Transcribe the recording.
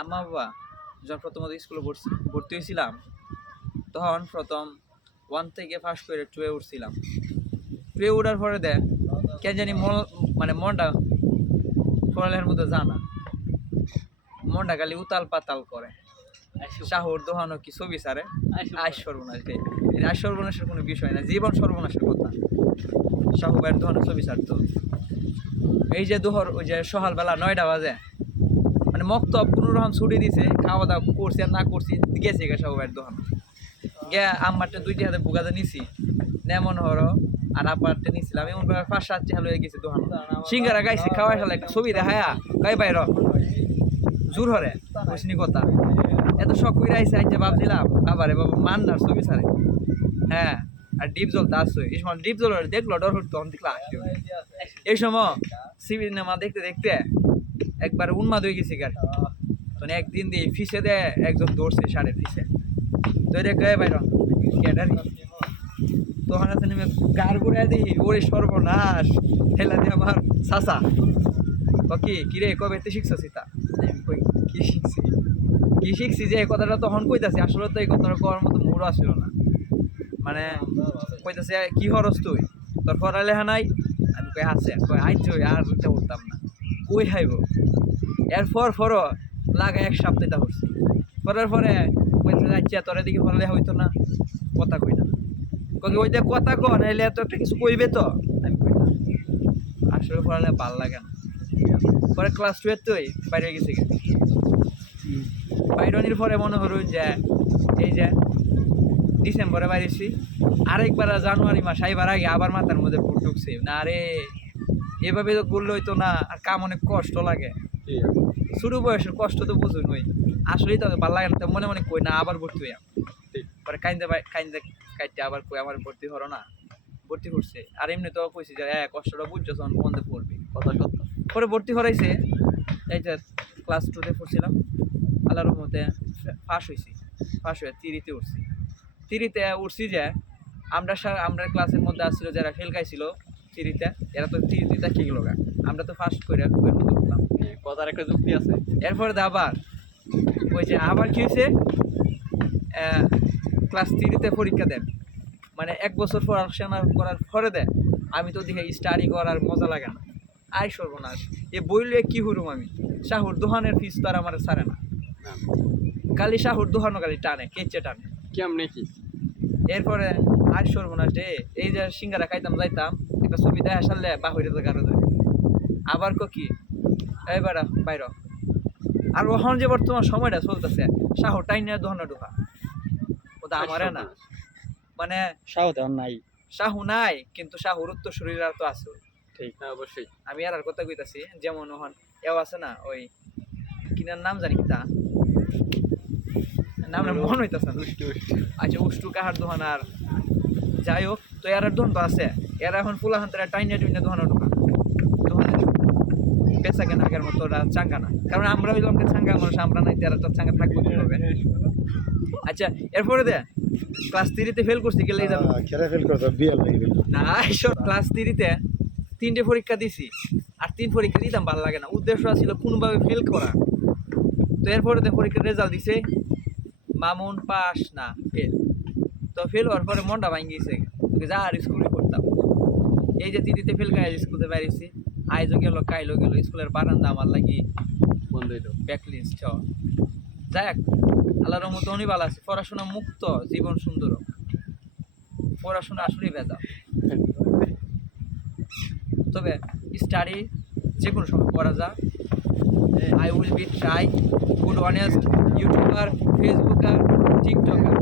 আম্মা বাবা যখন প্রথমত স্কুলে ভর্তি হয়েছিলাম, তখন প্রথম 1 থেকে ফার্স্ট করে 2 উঠছিলাম। 2 উঠার পরে কেন জানি মানে মনটা পড়ালেখার মধ্যে জানা, মনটা খালি উতাল পাতাল করে। শাহুর দোহানো কি ছবি সারে আইস সর্বনাশ রে, আইস সর্বনাশের কোনো বিষয় না, জীবন সর্বনাশের কথা। শাহু ভাইয়ের দোহানো ছবি সারতো। এই যে দোহর ওই যে সকালবেলা 9টা বাজে, মানে মক্তব কোনো রকম ছুটি দিছে, খাওয়া দাওয়া করছি আর না করছি, গেছে গে শাহু ভাইয়ের দোহানো গে। আম্মারটা 2টি হাতে বুগাতে নিছি, নেমন হরো আর আপারটা নিছিলাম, এমন 5-7টি হাল হয়ে গেছে দোহানো। সিঙ্গারা গাইছি, খাওয়াই ফেলে একটা ছবি দেখায়া গাই বাইর জোর হরে বুঝনি কথা। এত শখ করে আইসে, আইসে ভাবছিলাম আবার বাবা মান্নার ছবি ছাড়ে। হ্যাঁ, আর ডিপ জল তা আসছে, এই সময় ডিপ জল দেখলো ডর হতো, তখন দেখলো এই সময় সিনেমা দেখতে দেখতে একবার উন্মাদ হয়ে গেছি গাড়ি। তো একদিন দিয়ে ফিসে দেয় একজন দৌড়ছে সাড়ে ফিসে, তো এটা গায়ে বাইর ক্যাডারি। তখন আছে নেমে গার ঘুরে দিই, ওরে সর্বনাশ হেলা দিয়ে আমার চাচা কি কিরে কবে তে শিখছিস তা? কি শিখছি কি শিখছি যে এই কথাটা তখন কইতাছি, আসলে তো এই কথাটা করার মতো মুড আসছিল না। মানে কইতাছে কি হরস তুই, তোর পড়ালেখা নাই? আমি কই আছে, কই আইজ আর উঠতে উঠতাম না, কই হাইব। এরপর লাগা 1 সপ্তাহটা করছি, করার পরে কইতে যাচ্ছি তোর এদিকে পড়ালেখা হইতো না, কথা কই না। কই ওই যে কথা কো নাইলে এত একটা কিছু কইবে তো, আমি কই না আসলে পড়ালেখা ভাল লাগে না। পরে ক্লাস 12 তুই বাইরে গেছি, বাইরনির পরে মনে হলো যে এই যে ডিসেম্বরে বাইরেছি, আরেকবার জানুয়ারি মাস আইবার আগে আবার মাথার মধ্যে ভুল ঢুকছে না রে, এভাবে তো করলে হইতো না, আর কাম অনেক কষ্ট লাগে। শুরু বয়সের কষ্ট তো বুঝুন, ওই আসলেই তো ভালো লাগে না, তো মনে মনে কই না আবার ভর্তি হইয়া। পরে কাইন্দে কাইতে আবার কই আমার ভর্তি হলো না, ভর্তি করছে। আর এমনি তো কইছি যে কষ্টটা বুঝছো তখন বন্ধে পড়বি, কথা সত্য। পরে ভর্তি হরাইছে, এই যে ক্লাস 2-তে পড়ছিলাম, আল্লাহর রহমতে পাস হয়েছি, পাস হয়ে 3-তে উঠছি। 3-তে উঠছি যে আমরা ক্লাসের মধ্যে আসছিল যারা ফেল খাইছিল 3-তে, এরা তো 3-তে দেখে গেল গা, আমরা তো ফার্স্ট করে উঠলাম। কথার একটা যুক্তি আছে। এরপরে আবার ওই যে আবার কি হয়েছে, ক্লাস 3-তে পরীক্ষা দেন, মানে 1 বছর পড়াশোনা করার পরে দেয়। আমি তো দেখে স্টাডি করার মজা লাগে না, আই সর্বনাশ এ বইলে কি হরুম আমি। শাহুর দোহানের ফিস তো আর আমার ছাড়ে না, খালি শাহুর দোহানো খালি টানে, কেচে টানে কেমনে কি। এরপরে আর সর্বনাশ রে, এই যে সিঙ্গারা খাইতাম যাইতাম, একটা ছবি দেয় আসলে বাহিরে তো গাড়ো ধরে আবার কি এবার বাইর। আর ওখান যে বর্তমান সময়টা চলতেছে, শাহু টাইনের দোহানো ঢোকা, ওটা আমারে না, মানে শাহু তেমন নাই, শাহু নাই কিন্তু শাহুর তো শরীর আর তো আছে। ঠিক না, অবশ্যই। আমি আর কথা কইতাছি, যেমন ওখান এও আছে না, ওই কিনার নাম জানি তা নাম মনে হইতেছে না। আচ্ছা উষ্টু কাহার দোহান, আর যাই হোক, তো এর দোহান তো আছে, এরা এখন ফুলাহান তারা টাইনে টুইনে দোহানো ঢোকা, দোহানে পেশা কেন আগের মতো ওরা চাঙ্গা না, কারণ আমরা হইলাম চাঙ্গা মানুষ, আমরা নাই তারা তো চাঙ্গা থাকবো কিভাবে। আচ্ছা এরপরে ক্লাস 3-তে ফেল করছি, গেলে না ক্লাস 3-তে 3টে পরীক্ষা দিছি, আর 3 পরীক্ষা দিতাম ভালো লাগে না, উদ্দেশ্য ছিল কোনোভাবে ফেল করা। তো এরপরে পরীক্ষার রেজাল্ট দিছে, মামুন পাস না ফেল। তো ফেল হওয়ার পরে মনটা ভাঙি গেছে, তোকে যা আর স্কুলে করতাম। এই যে 3-তে ফেল করে স্কুলে বাইরেছি, আইজও গেল কাইলো গেল, স্কুলের বারান্দা আমার লাগি বন্ধ হইল, ব্যাকলিস্ট। যাক আল্লাহর রহমতে উনি ভালো আছে, পড়াশোনা মুক্ত জীবন সুন্দর, পড়াশোনা আসলেই ভেজা। তবে স্টাডি যে কোনো সময় করা যায়। I will be try good honest YouTuber, Facebooker, TikToker.